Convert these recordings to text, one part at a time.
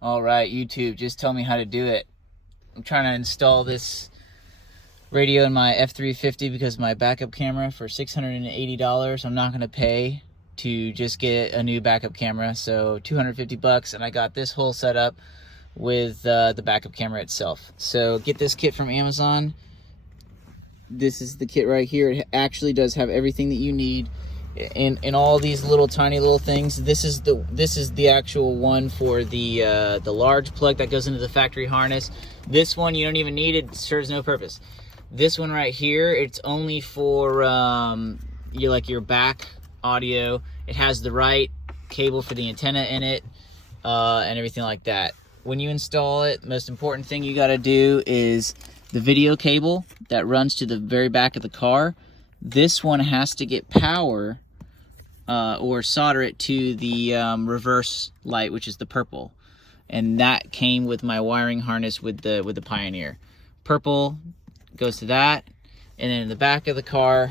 All right, YouTube, just tell me how to do it. I'm trying to install this radio in my f350 because my backup camera for $680. I'm not going to pay to just get a new backup camera, so $250, and I got this whole setup with the backup camera itself. So get this kit from Amazon. This is the kit right here. It actually does have everything that you need in all these little tiny little things. This is the actual one for the large plug that goes into the factory harness. This one you don't even need, it serves no purpose. This one right here, it's only for your back audio. It has the right cable for the antenna in it and everything like that. When you install it, the most important thing you got to do is the video cable that runs to the very back of the car. This one has to get power or solder it to the reverse light, which is the purple, and that came with my wiring harness with the Pioneer. Purple goes to that, and then in the back of the car,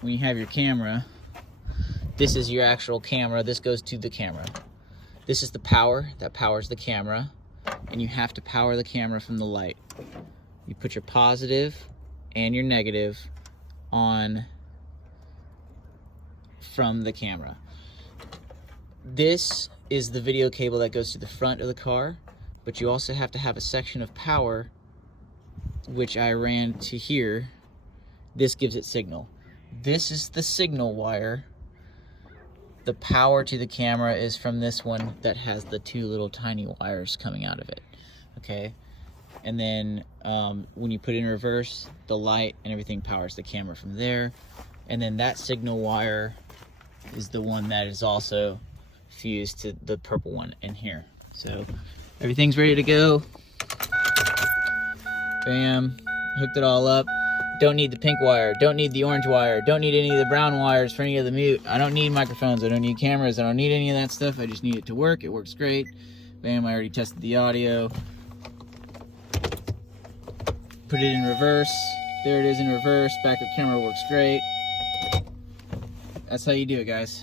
when you have your camera, this is your actual camera. This goes to the camera. This is the power that powers the camera, and you have to power the camera from the light. You put your positive and your negative on from the camera. This is the video cable that goes to the front of the car, but you also have to have a section of power, which I ran to here. This gives it signal. This is the signal wire. The power to the camera is from this one that has the two little tiny wires coming out of it, okay? And then when you put it in reverse, the light and everything powers the camera from there. And then that signal wire is the one that is also fused to the purple one in here. So everything's ready to go. Bam, hooked it all up. Don't need the pink wire, don't need the orange wire, don't need any of the brown wires for any of the mute. I don't need microphones, I don't need cameras, I don't need any of that stuff. I just need it to work. It works great. Bam, I already tested the audio. Put it in reverse. There it is in reverse. Backup camera works great. That's how you do it, guys.